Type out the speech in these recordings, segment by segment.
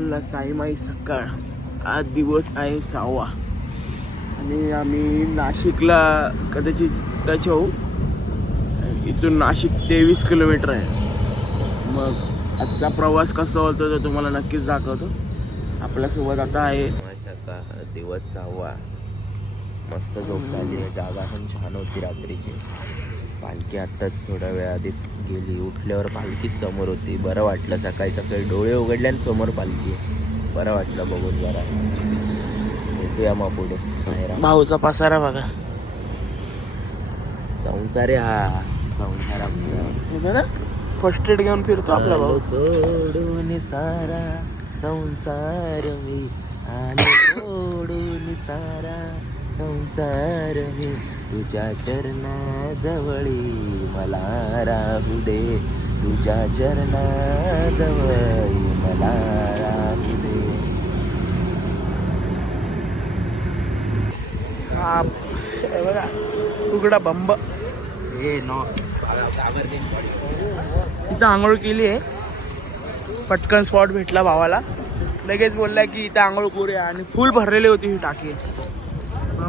वाजला 6 सकाळ. आज दिवस आहे 6वा आणि आम्ही नाशिकला कदाचित टच होऊ. इथून नाशिक 23 किलोमीटर आहे. मग आजचा प्रवास कसा होतो तो तुम्हाला नक्कीच दाखवतो. आपल्यासोबत आता आहे दिवस 6वा. मस्त झोप झाली आहे. जागा पण छान होती रात्रीची. पालखी आत्ताच थोड्या वेळ आधी गेली. उठल्यावर पालखी समोर होती. बरं वाटलं. सकाळी सकाळी डोळे उघडल्याने समोर पालखी. बरं वाटलं बघून जरा. भेटूया मग पुढे. सायरा भाऊचा पसारा बघा. संसार हा संसार आपला. फर्स्ट एड घेऊन फिरतो आपला भाऊ. सोडून सारा संसार मी आलो सोडून सारा संसार मी तुझ्या चरणाजवळी मला राहू दे. तुझ्या चरणाजवळी मला राहू दे. हा बघा तुकडा बंब. तिथं आंघोळ केली आहे. पटकन स्पॉट भेटला भावाला. लगेच बोलला की इथं आंघोळ करूया आणि फुल भरलेली होती ही टाकी.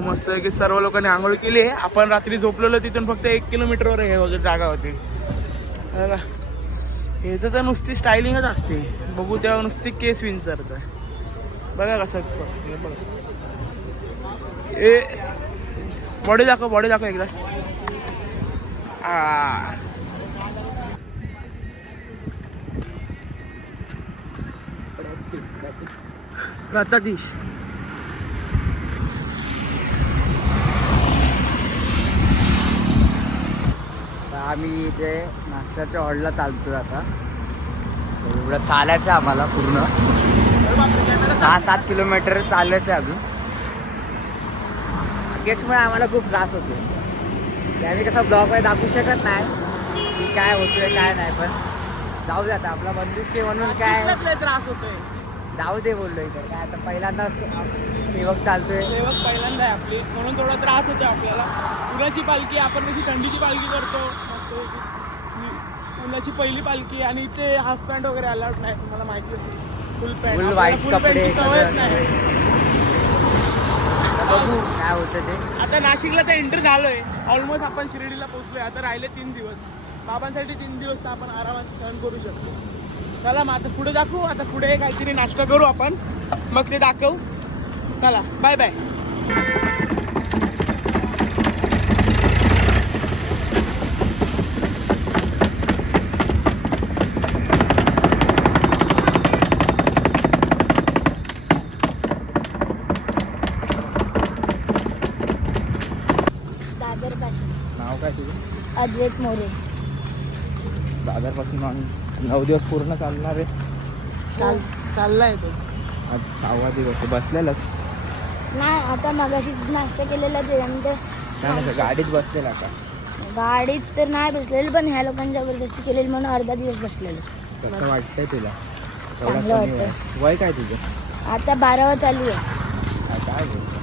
मस्त आहे की सर्व लोकांनी आंघोळ केली आहे. आपण रात्री झोपलेलो तिथून फक्त 1 किलोमीटरवर हे वगैरे जागा होती बघा. ह्याचं तर नुसती स्टायलिंगच असते. बघू तेव्हा नुसती केस विंचरत आहे बघा कसं. ए बॉडी दाखव एकदा. प्रताधीश आम्ही इथे नाश्त्याच्या हॉलला चालतोय आता. एवढं चालायचं आम्हाला पूर्ण 6-7 किलोमीटर चालायचं आहे अजून. गेस्टमुळे आम्हाला खूप त्रास होतो. त्याने कसं ब्लॉगमध्ये दाखवू शकत नाही की काय होतोय काय नाही. पण जाऊ दे आता. आपला बंदूकचे म्हणून काय त्रास होतोय. जाऊ दे बोललोय तर काय. आता पहिल्यांदा सेवक चालतोय. सेवक पहिल्यांदा आहे आपली म्हणून थोडा त्रास होतो आपल्याला. पुण्याची पालखी आपण कशी थंडीची पालखी करतो. पुण्याची पहिली पालखी आणि इथे हाफ पॅन्ट वगैरे अलाउड नाही. तुम्हाला माहिती असेल. फुल पॅन्ट फुल व्हाईट कपडे सवयच नाही. बघू काय होतं ते. आता नाशिकला तर एंटर झालोय ऑलमोस्ट. आपण शिर्डीला पोहोचलोय. आता राहिले 3 दिवस. बाबांसाठी 3 दिवस आपण आरामात सहन करू शकतो. चला मग आता पुढे दाखवू. आता पुढे काहीतरी नाश्ता करू आपण. मग ते दाखवू. चला बाय बाय. नाव काय तुझं? अद्वैत मोरे. दादरपासून 9 दिवस पूर्ण चालणार आहे. चाललाय तो. आज 6वा दिवस. बसलेलाच नाही आता मगाशी नाश्ता केलेला त्याच्यानंतर नाही. गाडीत बसलेला का? गाडीत तर नाही बसलेलं पण ह्या लोकांनी जबरदस्ती केलेली म्हणून अर्धा दिवस बसलेलो. कसं वाटतंय तुला? चांगलं वाटतंय. वय काय तुझं? आता 12वा चालू आहे. काय बोलतो?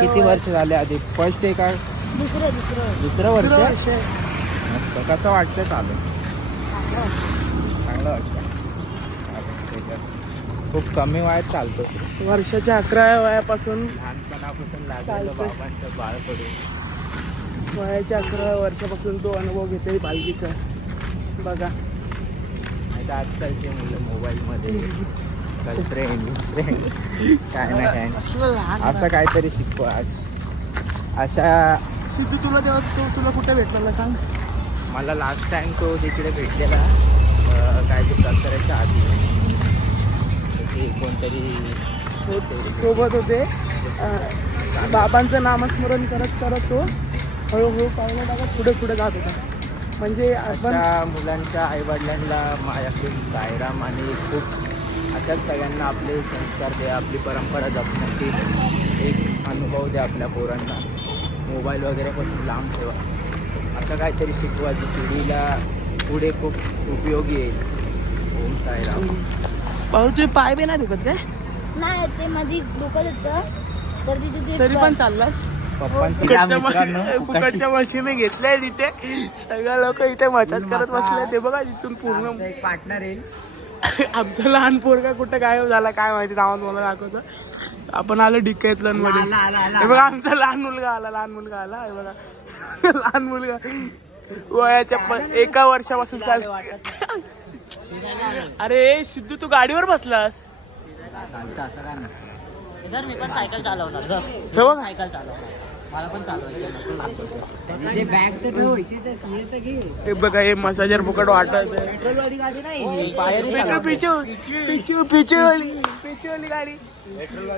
किती वर्ष झाले आधी? फर्स्ट आहे का दुसरं वर्ष? मस्त. कसं वाटतंय चालू? चांगलं वाटतं. खूप कमी वयात चालतो. वर्षाच्या 11व्या वयापासून लहानपणापासून लागलं बाबांचं बाळ पडून. वयाच्या 11व्या वर्षापासून तो अनुभव घेतोय पालखीचा बघा. नाही तर आजकालचे मुलं मोबाईलमध्ये फ्रेंड काय ना काय असं काहीतरी शिकवा. अशा सिद्धू तुला तेव्हा तुला कुठे भेटला सांग. मला लास्ट टाइम तो तिकडे भेटलेला काय ते दसऱ्याच्या आधी. कोणतरी सोबत होते. बाबांचं नामस्मरण करत तो हळूहळू पावलं टाकत पुढे जात होता. म्हणजे अशा मुलांच्या आईवडिलांना माझ्याकडून सायराम आणि खूप अशाच सगळ्यांना आपले संस्कार दे. आपली परंपरा जपण्याची एक अनुभव द्या आपल्या पोरांना. मोबाईल वगैरेपासून लांब ठेवा. असं काहीतरी शिकवा जी पिढीला पुढे खूप उपयोगी येईल. ओम साईराम. भाऊ तुझे पाय बी नाही दुखत काय? नाही ते मध्ये दुखत होतं तर तिथे तरी पण चाललास. फुकटच्या मशीन घेतल्या तिथे. सगळ्या लोक इथे मसाज करत बसले. ते बघा तिथून पूर्ण एक पार्टनर येईल आमचा लहान पोरगा कुठं गायब झाला काय माहिती, आवाज मला दाखवतो. आपण आलो डिकेतलन मध्ये. हे बघा आमचा लहान मुलगा आला हे बघा. लहान मुलगा वयाच्या 1 वर्षापासून अरे सिद्धू तू गाडीवर बसलास. मी पण सायकल चालवणार. हे बघ सायकल चालवणार, मला पण चालवायची. हे बघा हे मसाजर फुकट वाटत आहे. पेट्रोलवाली गाडी नाही, पिचवाली गाडी.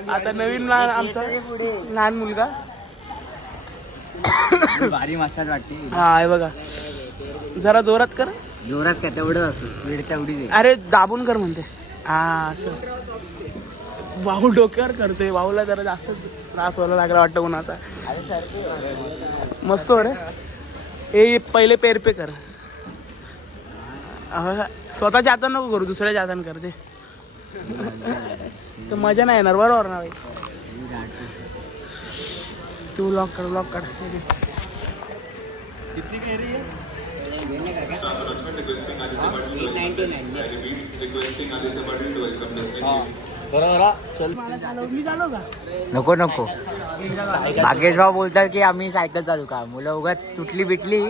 आता नवीन लहान आमचा लहान मुलगा. भारी मसाज वाटते. हा हे बघा जरा जोरात कर. जोरात काय तेवढं असतं, स्पीड तेवढी. अरे दाबून कर म्हणते. हा असं भाऊ डोक्यावर करते. भाऊला जरा जास्त त्रास व्हायला लागला वाटतं कोणाचा. मस्त हो रे. हे पहिले पेरपे कर. स्वतःच्या हातानं नको करू, दुसऱ्याच्या हातानं करते तर मजा नाही येणार. बरोबर ना भाई. तू लॉक कर. कितनी कह रही है? मी चालू का? नको भाग्येश भाऊ बोलतात की आम्ही सायकल चालू का, मुलं उगाच सुटली बिटली.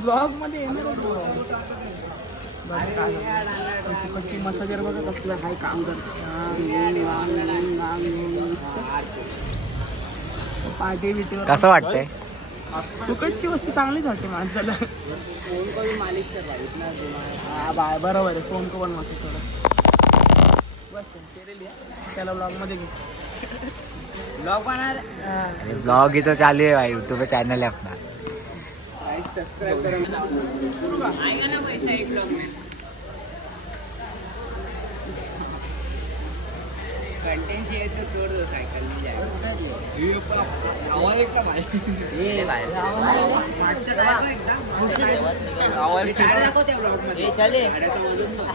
ब्लॉग मध्ये मसाजर बघा कसलं काय काम करते. पार्टी बिटीवर कसं वाटतंय? फुकटची वस्तू चांगलीच वाटते माणसाला. फोन करून मालिश कर. हा बाय बरोबर आहे. फोन करून मस्त थोडं बस केलेली आहे. त्याला ब्लॉग मध्ये घे. ब्लॉग बनणार. ब्लॉग इथं चालू आहे भाई, युट्यूब चॅनल आहे आपला. सबस्क्राईब करा. कंटेंट आहे तो तोड दो सायकल में जाए.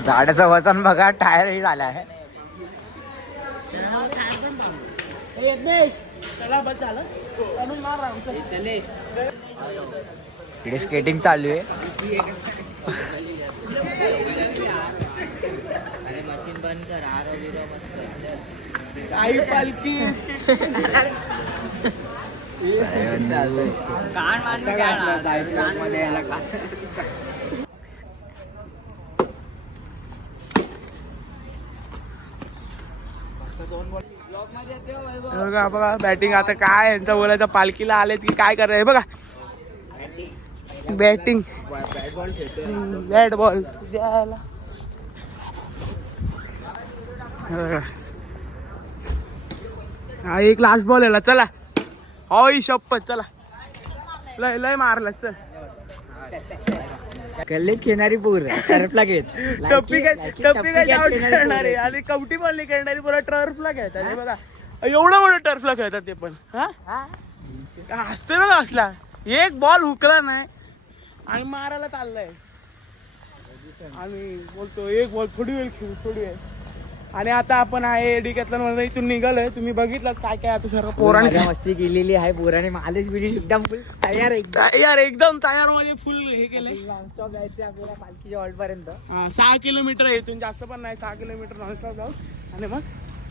झाडाचं वजन बघा, टायरही झाला आहे. चला बस झालं. इकडे स्केटिंग चालू आहे. अरे मशीन बंद कर. आई पालखी बघा बॅटिंग. आता काय यांचा बोलायचं, पालखीला आलेत की काय करत आहे बघा. बॅटिंग बॅट बॉल द्यायला. हा एक लास्ट बॉल याला. चला होय शपथ. चला लय मारला. चल गल्लीत खेळणारी पोर टर्फला घेत. टप्पी काय आउट करणारे आणि कवटी बॉल नाही करणारी पुरा टर्फला खेळतात. हे बघा एवढं मोठं टर्फला खेळतात ते पण. हा हसते बघा असला. एक बॉल हुकला नाही आणि मारायला चाललाय. आम्ही बोलतो एक बॉल थोडी वेळ खेळू थोडी वेळ. आणि आता आपण आहे डिकेतलन मध्ये इथून निघालोय. तुम्ही बघितलंच काय काय आता सर्व पोरांनी मस्ती केलेली आहे. पोराने मालिश बिलिश एकदम फुल तयार एकदम तयार मध्ये फुल हे केलंय. नॉनस्टॉप जायचं आपल्याला पालखीच्या हॉल पर्यंत. 6 किलोमीटर आहे इथून, जास्त पण नाही. 6 किलोमीटर नॉनस्टॉप जाऊ आणि मग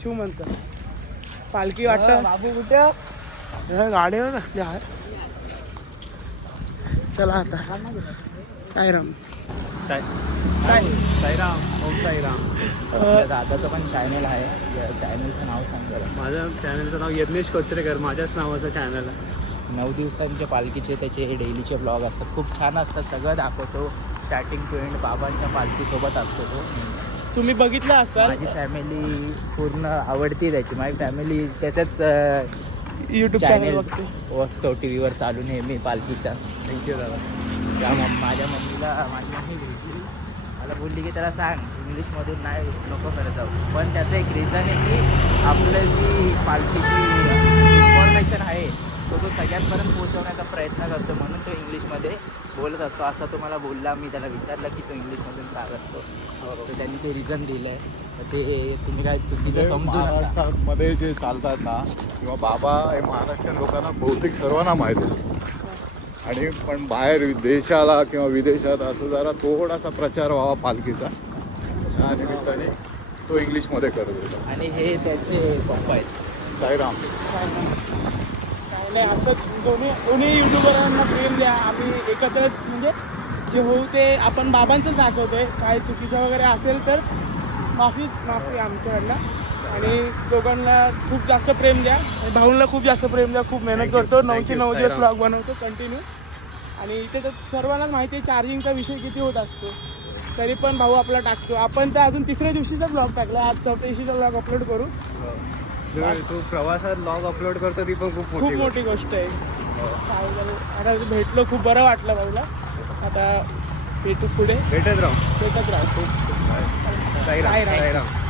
छू म्हणतो पालखी. वाटतं बाबू कुठं गाडीवर कसली आहे. चला आता साईराम. दादाचं पण चॅनल आहे. चॅनलचं नाव सांग जरा. माझ्या चॅनलचं नाव यज्ञेश कोचरेकर. माझ्याच नावाचं चॅनल आहे. 9 दिवसांचे पालखीचे त्याचे डेलीचे ब्लॉग असतात. खूप छान असतात. सगळं दाखवतो स्टार्टिंग टू एंड. बाबांच्या पालखीसोबत असतो तो. तुम्ही बघितलं असाल. माझी फॅमिली पूर्ण आवडती त्याची. माझी फॅमिली त्याच्याच युट्यूब चॅनल बघते. असतो टी व्हीवर चालू नेहमी पालखीच्या. थँक्यू दादा. माझ्या मम्मीला माझी मम्मी भेटली. मला बोलली की त्याला सांग इंग्लिशमधून नाही नको करत जाऊ. पण त्याचं एक रिझन आहे की आपलं जी पालखीची इन्फॉर्मेशन आहे तो सगळ्यांपर्यंत पोहोचवण्याचा प्रयत्न करतो. म्हणून तो इंग्लिशमध्ये बोलत असतो. असं तो मला बोलला. मी त्याला विचारलं की तो इंग्लिशमधून का करतो. तर त्यांनी ते रिझन दिलं आहे. ते तुम्ही काय चुकीचं समजू नका. महाराष्ट्रामध्ये जे चालतात ना किंवा बाबा हे महाराष्ट्रीयन लोकांना बहुतेक सर्वांना माहीत आहे. आणि पण बाहेर देशाला किंवा विदेशात असं जरा थोडासा प्रचार व्हावा पालखीचा, त्या निमित्ताने तो इंग्लिशमध्ये करत होता. आणि हे त्याचे पप्पा आहेत साईराम. काय नाही, असंच दोन्ही युट्यूबरांना प्रेम द्या. आम्ही एकत्रच म्हणजे जे होऊ ते आपण बाबांचंच दाखवतोय. काय चुकीचं वगैरे असेल तर माफी आमच्याकडनं. आणि दोघांना खूप जास्त प्रेम द्या. आणि भाऊंना खूप जास्त प्रेम द्या. खूप मेहनत करतो, 9चे 9 दिवस व्लॉग बनवतो कंटिन्यू. आणि इथे तर सर्वांनाच माहिती आहे चार्जिंगचा विषय किती होत असतो, तरी पण भाऊ आपला टाकतो. आपण तर अजून 3ऱ्या दिवशीचा ब्लॉग टाकला, आज 4थ्या दिवशीचा ब्लॉग अपलोड करू. तू प्रवासात ब्लॉग अपलोड करतो ती पण खूप मोठी गोष्ट आहे. आता भेटलो, खूप बरं वाटलं भाऊला. आता भेटू पुढे, भेटत राहू. खूप साईराम.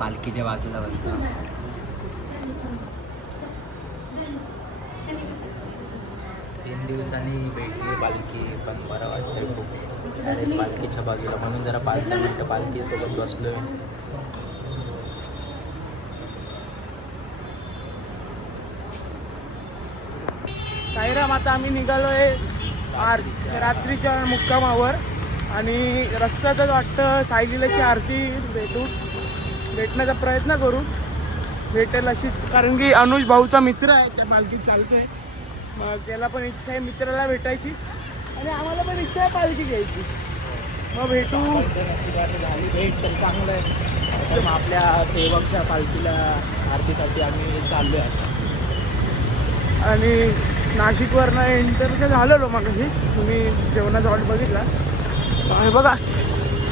पालखीच्या बाजूला बसतो. 3 दिवसांनी भेटली पालखी, पण बरं वाटतंय खूप. डायरेक्ट पालखीच्या बाजूला म्हणून जरा 5-10 मिनटं पालखीसोबत बसलोय. साईराम, आता आम्ही निघालोय रात्रीच्या मुक्कामावर. आणि रस्त्यातच वाटतं साईलीलाची आरती भेटण्याचा प्रयत्न करू, भेटेल अशीच. कारण की अनुज भाऊचा मित्र आहे, त्या पालखीत चालतोय. मग त्याला पण इच्छा आहे मित्राला भेटायची, आणि आम्हाला पण इच्छा आहे पालखी घ्यायची. मग भेटू. झाली भेट तर चांगलं आहे. तर मग आपल्या सेवकच्या पालखीला आरतीसाठी आम्ही चाललो आहे. आणि नाशिकवरनं एंटर तर झालेलो मग तुम्ही जेवणाचा हॉट बघितला. आणि बघा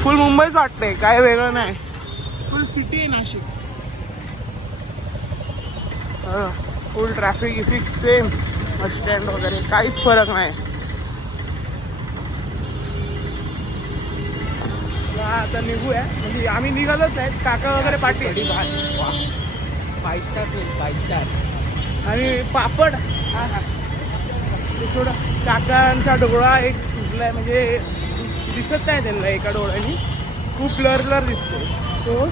फुल मुंबईच वाटतंय, काय वेगळं नाही. फुल सिटी आहे नाशिक. फुल ट्रॅफिक इफिक सेम, बस स्टँड वगैरे काहीच फरक नाही. आता निघूया, म्हणजे आम्ही निघालोच आहेत. काका वगैरे पाटील 5 स्टार आणि पापड. ते थोडं काकांचा डोळा एक सुजलाय, म्हणजे दिसत नाही त्यांना एका डोळ्याने, खूप ब्लर दिसतो. तो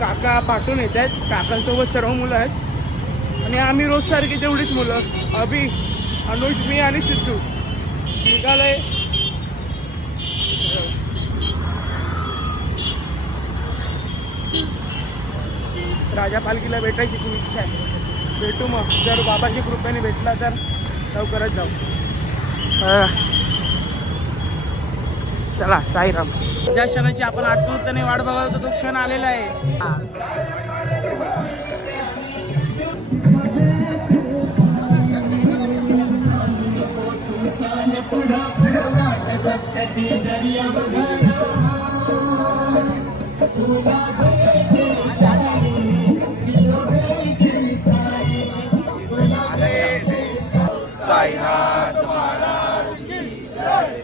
काका पाठवून येत आहेत. काकांसोबत सर्व मुलं आहेत, आणि आम्ही रोजसारखी तेवढीच मुलं. अभि, अनुज, मी आणि सिद्धू निघालोय. राजा पालखीला भेटायची खूप इच्छा आहे. भेटू मग, जर बाबाची कृपेने भेटला तर लवकरच जाऊ. चला साईराम. ज्या क्षणाची आपण आठवताने वाट बघत होतो तो क्षण आलेला आहे. साईनाथ महाराज की जय.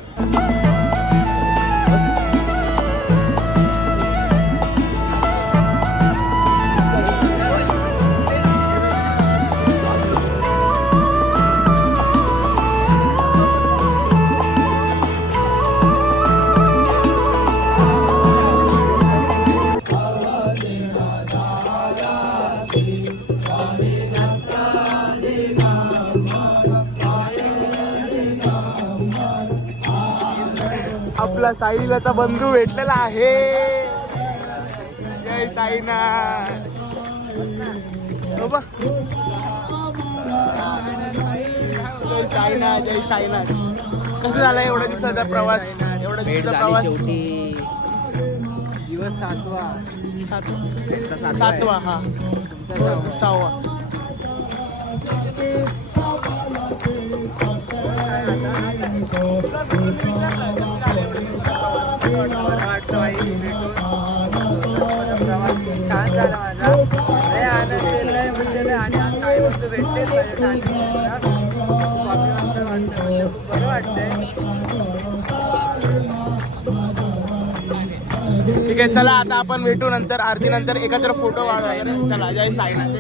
आपला साईलीलाचा बंधू भेटलेला आहे. जय साईनाथ. जय साईनाथ, जय साईनाथ. कसं झाला एवढ्या दिवसाचा प्रवास? एवढ्या भेट दिवसाचा झाली प्रवास शेवटी. दिवस 7वा हा, तुमचा 6वा. छान झाला माझा. लय आनंद लय म्हणजे लय. आणि आज काही वस्तू भेटते खूप बरं वाटतंय. आहे चला आता आपण भेटू नंतर आरती नंतर एकत्र फोटो वगैरे. चला जय साईनाथ.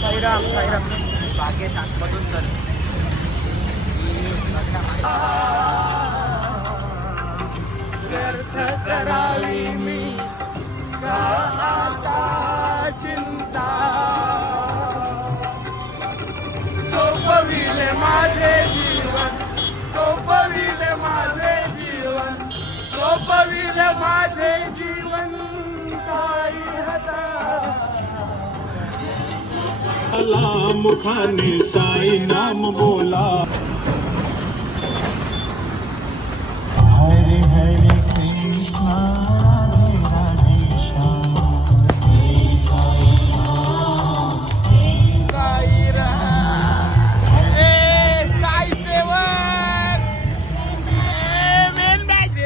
साईराम साईराम. बागेत आतमधून चल. व्यर्थ करावी मी का आता चिंता, सोपविले माझे जीवन, सोपविले माझे जीवन, सोपविले माझे जीवन साई हता. मुखाने साई नाम बोला. हरे हरे कृष्णा राधे राधे श्याम. साई साई सेवक मेन बॅच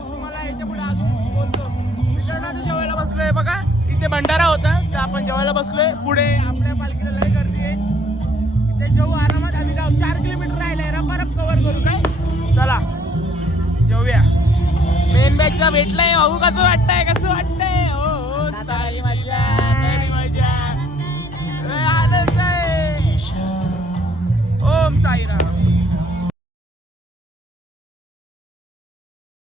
तुम्हाला याच्या पुढे अजून बोलतो. मित्रांनो जेवायला बसलोय बघा, इथे भंडारा होता तर आपण जेवायला बसलोय. पुढे आपल्या पालखीला लय गर्दी आहे, इथे जेवू आरामात. आम्ही जाऊ 4 किलोमीटर राहिलंय, रपारप कव्हर करू काय. चला जेऊया. मेन बॅचला भेटलाय भाऊ, कसं वाटतंय कसं